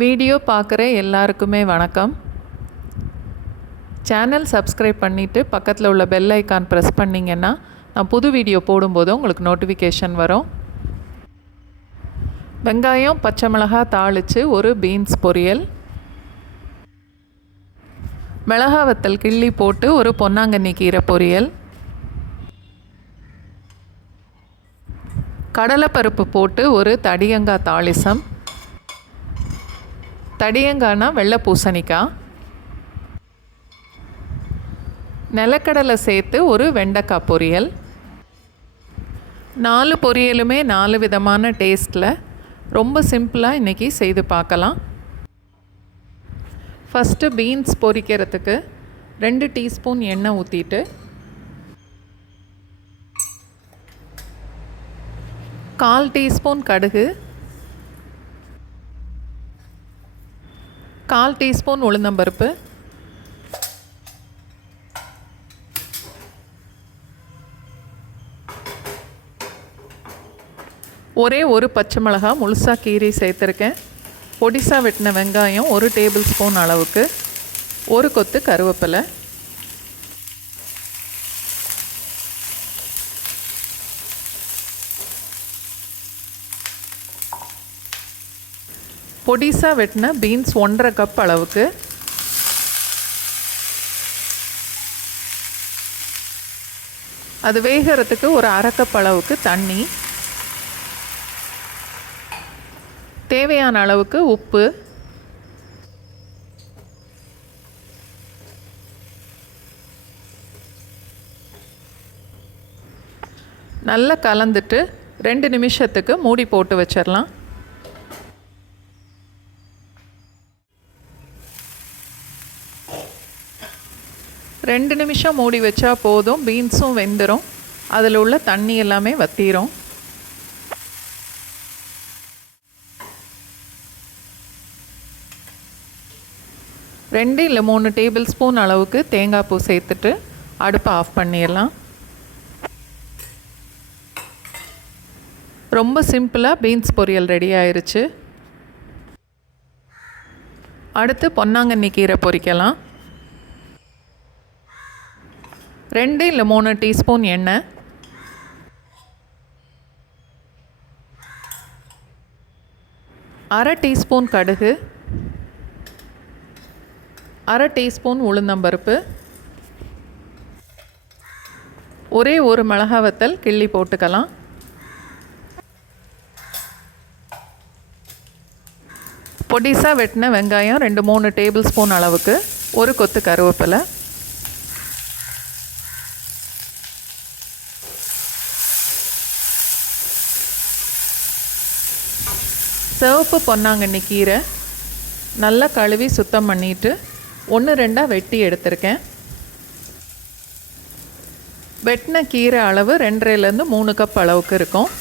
Video பார்க்குற எல்லாருக்குமே வணக்கம். சேனல் சப்ஸ்கிரைப் பண்ணிவிட்டு பக்கத்தில் உள்ள பெல் ஐக்கான் ப்ரெஸ் பண்ணிங்கன்னா நான் புது வீடியோ போடும்போது உங்களுக்கு நோட்டிஃபிகேஷன் வரும். வெங்காயம் பச்சை மிளகாய் தாளித்து ஒரு பீன்ஸ் பொரியல், மிளகா வத்தல் கிள்ளி போட்டு ஒரு பொன்னாங்கண்ணி கீரை பொரியல், கடலைப்பருப்பு போட்டு ஒரு தடியங்காய் தாளிசம், தடியங்காய்னா வெள்ளை பூசணிக்காய், நிலக்கடலை சேர்த்து ஒரு வெண்டைக்காய் பொரியல். 4 பொரியலுமே 4 விதமான டேஸ்ட்டில் ரொம்ப சிம்பிளாக இன்றைக்கி செய்து பார்க்கலாம். ஃபஸ்ட்டு பீன்ஸ் பொரிக்கிறதுக்கு 2 டீஸ்பூன் எண்ணெய் ஊற்றிட்டு 1/4 டீஸ்பூன் கடுகு, 1/4 டீஸ்பூன் உளுந்தம்பருப்பு, ஒரே ஒரு பச்சை மிளகாய் முழுசாக கீரி சேர்த்துருக்கேன், பொடிசாக வெட்டின வெங்காயம் 1 டேபிள் ஸ்பூன் அளவுக்கு, ஒரு கொத்து கருவேப்பிலை, பொடிசாக வெட்டின பீன்ஸ் 1/2 கப் அளவுக்கு, அது வேகிறதுக்கு ஒரு 1/2 கப் அளவுக்கு தண்ணி, தேவையான அளவுக்கு உப்பு, நல்லா கலந்துட்டு 2 நிமிஷத்துக்கு மூடி போட்டு வச்சிடலாம். ரெண்டு நிமிஷம் மூடி வச்சா போதும், பீன்ஸும் வெந்துடும், அதில் உள்ள தண்ணி எல்லாமே வற்றிடும். ரெண்டு இல்லை 3 டேபிள் ஸ்பூன் அளவுக்கு தேங்காய் பூ சேர்த்துட்டு அடுப்பை ஆஃப் பண்ணிடலாம். ரொம்ப சிம்பிளாக பீன்ஸ் பொரியல் ரெடி ஆயிடுச்சு. அடுத்து பொன்னாங்கண்ணி கீரை பொரிக்கலாம். 2 இல்லை 3 டீஸ்பூன் எண்ணெய், அரை டீஸ்பூன் கடுகு, அரை டீஸ்பூன் உளுந்தம்பருப்பு, ஒரே ஒரு மிளகாய் வத்தல் கிள்ளி போட்டுக்கலாம், பொடிசாக வெட்டின வெங்காயம் 2-3 டேபிள் ஸ்பூன் அளவுக்கு, ஒரு கொத்து கருவேப்பிலை, சிவப்பு பொன்னாங்கண்ணி கீரை நல்லா கழுவி சுத்தம் பண்ணிவிட்டு 1-2 வெட்டி எடுத்திருக்கேன். வெட்டின கீரை அளவு 2.5 3 கப் அளவுக்கு இருக்கும்.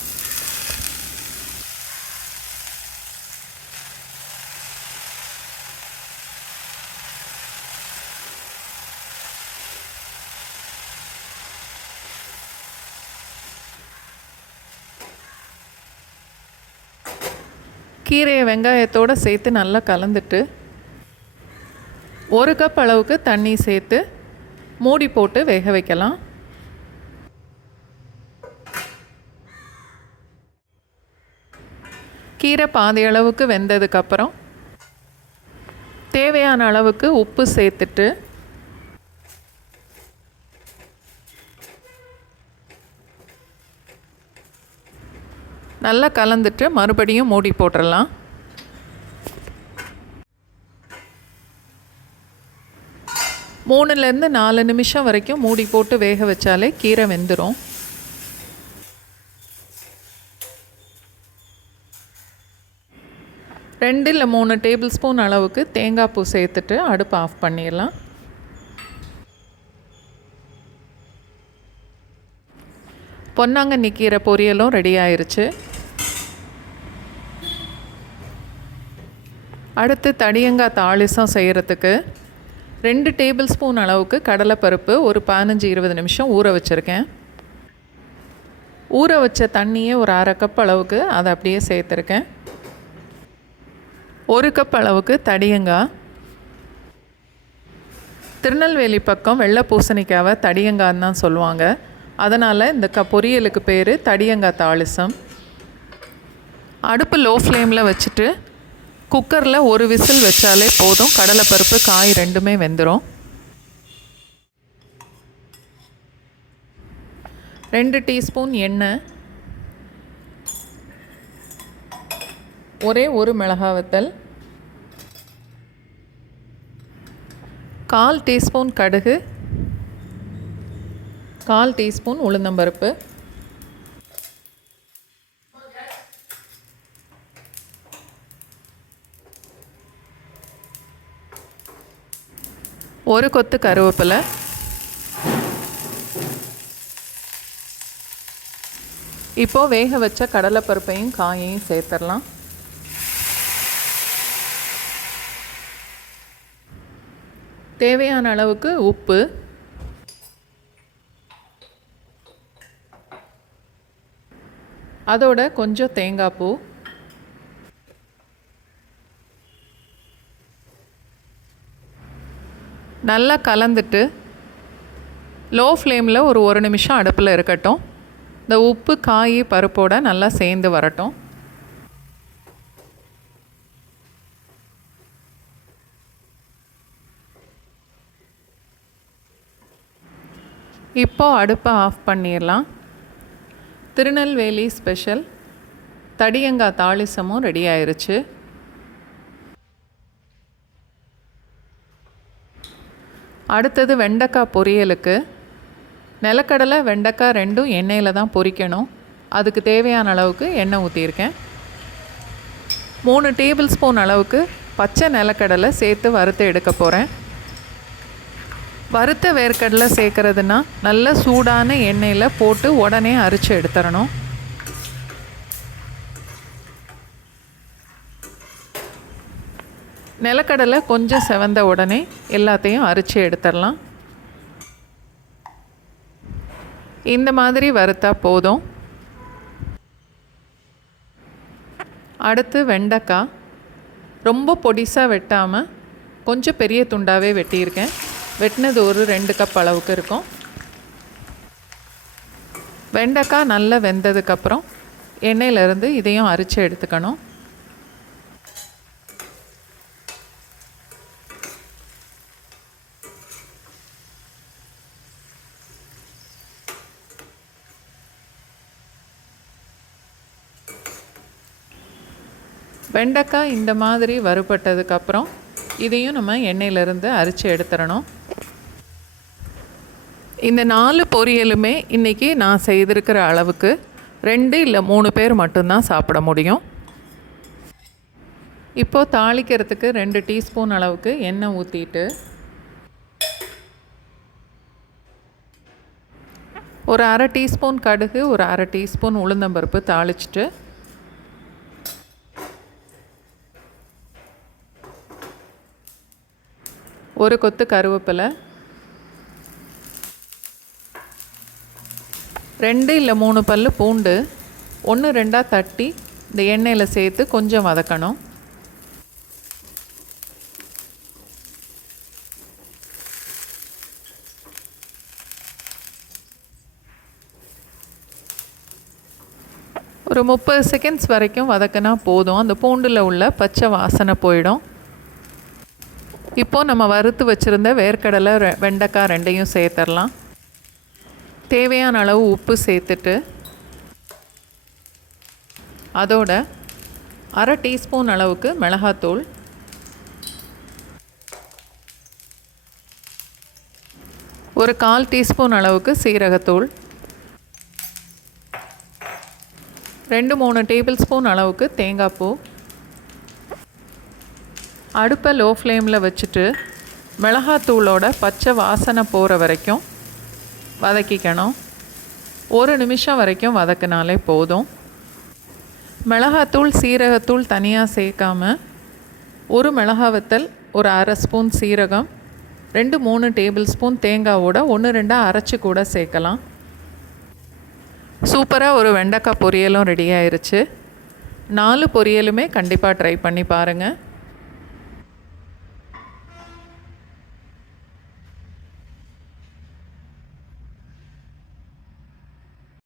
கீரையை வெங்காயத்தோடு சேர்த்து நல்லா கலந்துட்டு 1 கப் அளவுக்கு தண்ணி சேர்த்து மூடி போட்டு வேக வைக்கலாம். கீரை பாதி அளவுக்கு வெந்ததுக்கப்புறம் தேவையான அளவுக்கு உப்பு சேர்த்துட்டு நல்லா கலந்துட்டு மறுபடியும் மூடி போட்டுடலாம். மூணுலேருந்து 4 நிமிஷம் வரைக்கும் மூடி போட்டு வேக வச்சாலே கீரை வெந்துடும். ரெண்டு இல்லை 3 டேபிள் ஸ்பூன் அளவுக்கு தேங்காய் பூ சேர்த்துட்டு அடுப்பை ஆஃப் பண்ணிடலாம். பொன்னாங்கண்ணி கீரை பொரியலும் ரெடி ஆயிருச்சு. அடுத்து தடியங்காய் தாளிசம் செய்கிறதுக்கு 2 டேபிள் ஸ்பூன் அளவுக்கு கடலைப்பருப்பு ஒரு 15-20 நிமிஷம் ஊற வச்சுருக்கேன். ஊற வச்ச தண்ணியே ஒரு 1/2 கப் அளவுக்கு அதை அப்படியே சேர்த்துருக்கேன். 1 கப் அளவுக்கு தடியங்காய். திருநெல்வேலி பக்கம் வெள்ளை பூசணிக்காவை தடியங்கான்னு தான் சொல்லுவாங்க. அதனால் இந்த பொரியலுக்கு பேர் தடியங்காய் தாளிசம். அடுப்பு லோ ஃப்ளேமில் வச்சுட்டு குக்கரில் ஒரு விசில் வச்சாலே போதும். கடலைப்பருப்பு காய் ரெண்டுமே வெந்துடும். 2 டீஸ்பூன் எண்ணெய், ஒரே ஒரு மிளகாய் வத்தல், 1/4 டீஸ்பூன் கடுகு, 1/4 டீஸ்பூன் உளுந்தம்பருப்பு, ஒரு கொத்து கருவேப்பிலை, இப்போது வேக வச்ச கடலைப்பருப்பையும் காயையும் சேர்த்துடலாம். தேவையான அளவுக்கு உப்பு, அதோட கொஞ்சம் தேங்காய் பூ, நல்லா கலந்துட்டு லோ ஃப்ளேமில் ஒரு நிமிஷம் அடுப்பில் இருக்கட்டும். இந்த உப்பு காய் பருப்போட நல்லா சேர்ந்து வரட்டும். இப்போ அடுப்பை ஆஃப் பண்ணிடலாம். திருநெல்வேலி ஸ்பெஷல் தடியங்காய் தாளிசமும் ரெடி ஆயிருச்சு. அடுத்தது வெண்டைக்காய் பொரியலுக்கு நிலக்கடலை வெண்டைக்காய் ரெண்டும் எண்ணெயில் தான் பொரிக்கணும். அதுக்கு தேவையான அளவுக்கு எண்ணெய் ஊற்றியிருக்கேன். 3 டேபிள் ஸ்பூன் அளவுக்கு பச்சை நிலக்கடலை சேர்த்து வறுத்து எடுக்க போகிறேன். வறுத்த வேர்க்கடலை சேர்க்குறதுனா நல்ல சூடான எண்ணெயில் போட்டு உடனே அரிச்சு எடுத்துடணும். நிலக்கடலை கொஞ்சம் செவந்த உடனே எல்லாத்தையும் அரிச்சு எடுத்துடலாம். இந்த மாதிரி வறுத்தா போதும். அடுத்து வெண்டைக்காய் ரொம்ப பொடிசாக வெட்டாமல் கொஞ்சம் பெரிய துண்டாகவே வெட்டியிருக்கேன். வெட்டினது ஒரு 2 கப் அளவுக்கு இருக்கும். வெண்டைக்காய் நல்லா வெந்ததுக்கப்புறம் எண்ணெயிலேருந்து இதையும் அரிச்சு எடுத்துக்கணும். வெண்டைக்காய் இந்த மாதிரி வறுபட்டதுக்கப்புறம் இதையும் நம்ம எண்ணெயிலேருந்து அரிச்சு எடுத்துடணும். இந்த 4 பொரியலுமே இன்றைக்கி நான் செய்திருக்கிற அளவுக்கு 2 இல்லை 3 பேர் மட்டும்தான் சாப்பிட முடியும். இப்போது தாளிக்கிறதுக்கு 2 டீஸ்பூன் அளவுக்கு எண்ணெய் ஊற்றிட்டு ஒரு 1/2 டீஸ்பூன் கடுகு, ஒரு 1/2 டீஸ்பூன் உளுந்தம்பருப்பு தாளிச்சிட்டு ஒரு கொத்து கருவேப்பிலை, 2 இல்லை 3 பல்லு பூண்டு 1-2 தட்டி இந்த எண்ணெயில் சேர்த்து கொஞ்சம் வதக்கணும். ஒரு 30 செகண்ட்ஸ் வரைக்கும் வதக்கினா போதும். அந்த பூண்டில் உள்ள பச்சை வாசனை போயிடும். இப்போது நம்ம வறுத்து வச்சுருந்த வேர்க்கடலை வெண்டைக்காய் ரெண்டையும் சேர்த்துடலாம். தேவையான அளவு உப்பு சேர்த்துட்டு அதோட 1/2 டீஸ்பூன் அளவுக்கு மிளகாத்தூள், ஒரு 1/4 டீஸ்பூன் அளவுக்கு சீரகத்தூள், 2-3 டேபிள் ஸ்பூன் அளவுக்கு தேங்காய் பூ. அடுப்பை லோ ஃப்ளேமில் வச்சுட்டு மிளகாத்தூளோட பச்சை வாசனை போகிற வரைக்கும் வதக்கிக்கணும். 1 நிமிஷம் வரைக்கும் வதக்கினாலே போதும். மிளகாத்தூள் சீரகத்தூள் தனியாக சேர்க்காம ஒரு மிளகாய் வத்தல், ஒரு 1/2 ஸ்பூன் சீரகம், 2-3 டேபிள் ஸ்பூன் தேங்காவோட 1-2 அரைச்சி கூட சேர்க்கலாம். சூப்பராக ஒரு வெண்டைக்காய் பொரியலும் ரெடி ஆயிருச்சு. 4 பொரியலுமே கண்டிப்பாக ட்ரை பண்ணி பாருங்கள்.